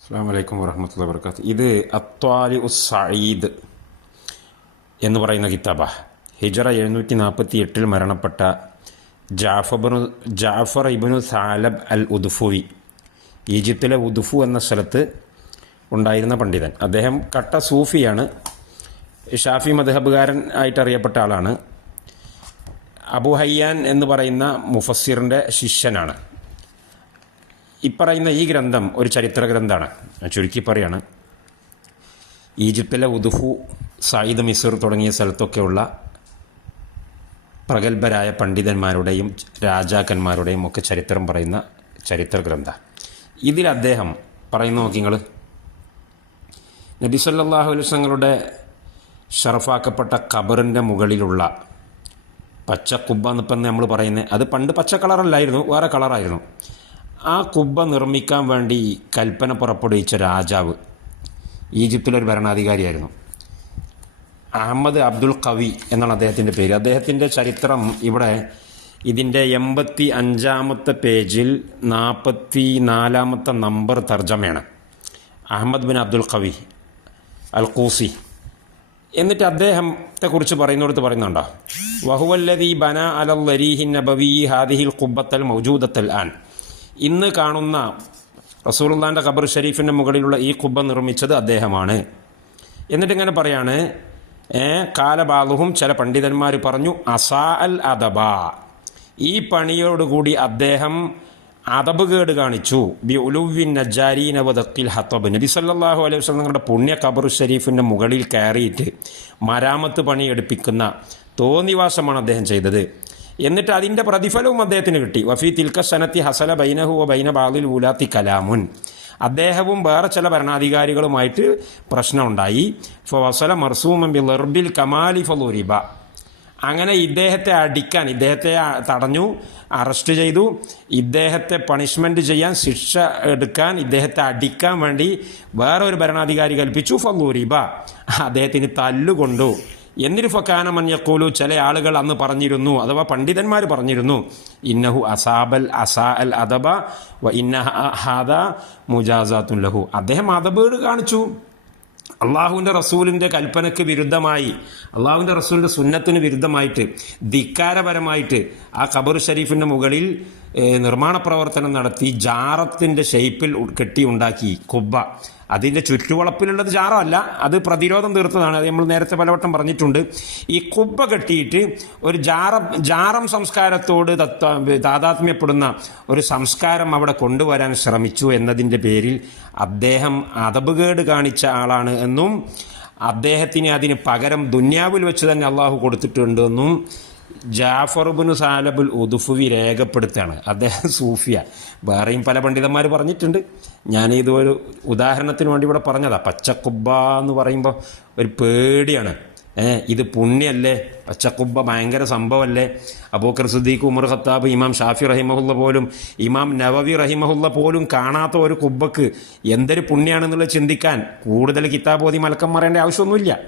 അസ്സാം വലൈക്കും വറഹമത്തുള്ള വർക്കാത്ത് ഇത് അത്വാലി ഉസ് സയീദ് എന്ന് പറയുന്ന കിതാബ. ഹിജറ എഴുന്നൂറ്റി നാൽപ്പത്തി എട്ടിൽ മരണപ്പെട്ട ജാഫബിനു ജാഫർ ഇബിനു സാലബ് അൽ ഉദുഫുവി ഈജിപ്തിലെ ഉദുഫു എന്ന സ്ഥലത്ത് ഉണ്ടായിരുന്ന പണ്ഡിതൻ. അദ്ദേഹം കട്ട സൂഫിയാണ്. ഷാഫി മദ്ഹബുകാരൻ ആയിട്ട് അറിയപ്പെട്ട ആളാണ്. അബു ഹയ്യാൻ എന്ന് പറയുന്ന മുഫസ്സിറിന്റെ ശിഷ്യനാണ്. ഇപ്പറയുന്ന ഈ ഗ്രന്ഥം ഒരു ചരിത്ര ഗ്രന്ഥമാണ് ചുരുക്കി പറയാണ്. ഈജിപ്തിലെ ഉദുഫു സായിദ് മിസർ തുടങ്ങിയ സ്ഥലത്തൊക്കെയുള്ള പ്രഗത്ഭരായ പണ്ഡിതന്മാരുടെയും രാജാക്കന്മാരുടെയും ഒക്കെ ചരിത്രം പറയുന്ന ചരിത്ര ഗ്രന്ഥ. ഇതിൽ അദ്ദേഹം പറയുന്ന നോക്കി നിങ്ങൾ നബി സല്ലല്ലാഹു അലൈഹി വസല്ലങ്ങളുടെ ഷറഫാക്കപ്പെട്ട ഖബറിന്റെ മുകളിലുള്ള പച്ച കുബ്ബ എന്നിപ്പം നമ്മൾ പറയുന്നത് അത് പണ്ട് പച്ച കളറല്ലായിരുന്നു വേറെ കളറായിരുന്നു. ആ കുബ്ബ നിർമ്മിക്കാൻ വേണ്ടി കൽപ്പന പുറപ്പെടുവിച്ച രാജാവ് ഈജിപ്തിലൊരു ഭരണാധികാരിയായിരുന്നു. അഹമ്മദ് അബ്ദുൽ കവി എന്നാണ് അദ്ദേഹത്തിന്റെ പേര്. അദ്ദേഹത്തിന്റെ ചരിത്രം ഇവിടെ ഇതിന്റെ എൺപത്തി അഞ്ചാമത്തെ പേജിൽ നാൽപ്പത്തി നാലാമത്തെ നമ്പർ തർജമയാണ്. അഹമ്മദ് ബിൻ അബ്ദുൽ കവി അൽ കൂസി എന്നിട്ട് അദ്ദേഹത്തെ കുറിച്ച് പറയുന്നിടത്ത് പറയുന്നുണ്ടോ? വഹുവല്ലതി ബന അലൽ ലരീഹിൻ നബവി ഹാദിഹിൽ കുബ്ബത്തൽ മൗജൂദത്തൽ ആൻ. ഇന്ന് കാണുന്ന റസൂലുള്ളാന്റെ ഖബർ ഷരീഫിന്റെ മുകളിലുള്ള ഈ കുബ്ബ നിർമ്മിച്ചത് അദ്ദേഹമാണ്. എന്നിട്ട് പറയാണ് ഏ കാലബാലുഹും ചില പണ്ഡിതന്മാർ പറഞ്ഞു അസാ അൽ അദബ. ഈ പണിയോടുകൂടി അദ്ദേഹം അതബുകേട് കാണിച്ചു. ബി ഉലുവിൻ നജാരീൻ വദക്കിൽ ഹത്തബ് നബി സല്ലാഹു അലൈഹി വസല്ലം തങ്ങളുടെ പുണ്യ ഖബർ ഷരീഫിന്റെ മുകളിൽ കയറിയിട്ട് മരാമത്ത് പണി എടുപ്പിക്കുന്ന തോന്നിവാസമാണ് അദ്ദേഹം ചെയ്തത്. എന്നിട്ട് അതിന്റെ പ്രതിഫലവും അദ്ദേഹത്തിന് കിട്ടി. വഫി തിൽക്ക സനത്തി ഹസല ബൈനഹു ബൈന ബാലിൽ ഊലാത്തി കലാമുൻ. അദ്ദേഹവും വേറെ ചില ഭരണാധികാരികളുമായിട്ട് പ്രശ്നമുണ്ടായി. ഫസല മർസൂമൻ ബി ലർബിൽ കമാലി ഫലൂരിബ അങ്ങനെ ഇദ്ദേഹത്തെ അടിക്കാൻ ഇദ്ദേഹത്തെ തടഞ്ഞു അറസ്റ്റ് ചെയ്തു. ഇദ്ദേഹത്തെ പണിഷ്മെന്റ് ചെയ്യാൻ ശിക്ഷ എടുക്കാൻ ഇദ്ദേഹത്തെ അടിക്കാൻ വേണ്ടി വേറെ ഒരു ഭരണാധികാരി കൽപ്പിച്ചു. ഫലൂരിബ അദ്ദേഹത്തിന് തല്ലുകൊണ്ടു. എന്നിട്ട് ഫക്കാനമൻ ചില ആളുകൾ അന്ന് പറഞ്ഞിരുന്നു അഥവാ പണ്ഡിതന്മാർ പറഞ്ഞിരുന്നു ഇന്നഹു അസാബൽ അസാ അൽ അദബ വ ഇന്ന ഹാദ മുജാസാത്തുൻ ലഹു. അദ്ദേഹം അതബേട് കാണിച്ചു. അള്ളാഹുവിന്റെ റസൂലിന്റെ കൽപ്പനയ്ക്ക് വിരുദ്ധമായി അള്ളാഹുവിന്റെ റസൂലിന്റെ സുന്നത്തിന് വിരുദ്ധമായിട്ട് ധിക്കാരപരമായിട്ട് ആ ഖബർ ഷരീഫിന്റെ മുകളിൽ നിർമ്മാണ പ്രവർത്തനം നടത്തി ജാറത്തിന്റെ ഷെയ്പ്പിൽ കെട്ടി ഉണ്ടാക്കി കുബ്ബ. അതിന്റെ ചുറ്റുവളപ്പിലുള്ളത് ജാറമല്ല അത് പ്രതിരോധം തീർത്തതാണ്. അത് നമ്മൾ നേരത്തെ പലവട്ടം പറഞ്ഞിട്ടുണ്ട്. ഈ കുബ്ബ കെട്ടിയിട്ട് ഒരു ജാറ ജാറം സംസ്കാരത്തോട് തത്വ താതാത്മ്യപ്പെടുന്ന ഒരു സംസ്കാരം അവിടെ കൊണ്ടുവരാൻ ശ്രമിച്ചു എന്നതിന്റെ പേരിൽ അദ്ദേഹം അതബുകേട് കാണിച്ച ആളാണ് എന്നും അദ്ദേഹത്തിന് അതിന് പകരം ദുന്യാവിൽ വെച്ച് തന്നെ അള്ളാഹു കൊടുത്തിട്ടുണ്ടെന്നും ജാഫറുബിന് സാലബുൽ ഉദുഫുവി രേഖപ്പെടുത്തുകയാണ് അദ്ദേഹം സൂഫിയ. വേറെയും പല പണ്ഡിതന്മാർ പറഞ്ഞിട്ടുണ്ട്. ഞാനിത് ഒരു ഉദാഹരണത്തിന് വേണ്ടി ഇവിടെ പറഞ്ഞതാണ് പച്ചക്കുബ്ബ എന്ന് പറയുമ്പോൾ ഒരു പേടിയാണ്. ഇത് പുണ്യല്ലേ? പച്ചക്കുബ്ബ ഭയങ്കര സംഭവമല്ലേ Abu Bakr Siddiq Umar Khattab Imam Shafi റഹിമഹുല്ല പോലും ഇമാം നവവി റഹിമഹുല്ല പോലും കാണാത്ത ഒരു കുബ്ബക്ക് എന്തൊരു പുണ്യാണെന്നുള്ളത് ചിന്തിക്കാൻ കൂടുതൽ കിതാബോധി മലക്കം മറയേണ്ട ആവശ്യമൊന്നുമില്ല.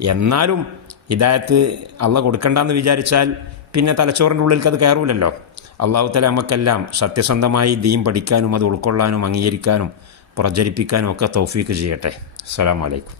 എന്നാലും ഹിദായത്ത് അള്ള കൊടുക്കണ്ടെന്ന് വിചാരിച്ചാൽ പിന്നെ തലച്ചോറിന്റെ ഉള്ളിലേക്ക് അത് കയറൂലല്ലോ. അള്ളാഹു തല നമുക്കെല്ലാം സത്യസന്ധമായി ദീൻ പഠിക്കാനും അത് ഉൾക്കൊള്ളാനും അംഗീകരിക്കാനും പ്രചരിപ്പിക്കാനും ഒക്കെ തൗഫീക്ക് ചെയ്യട്ടെ. അസ്സാം വലൈക്കും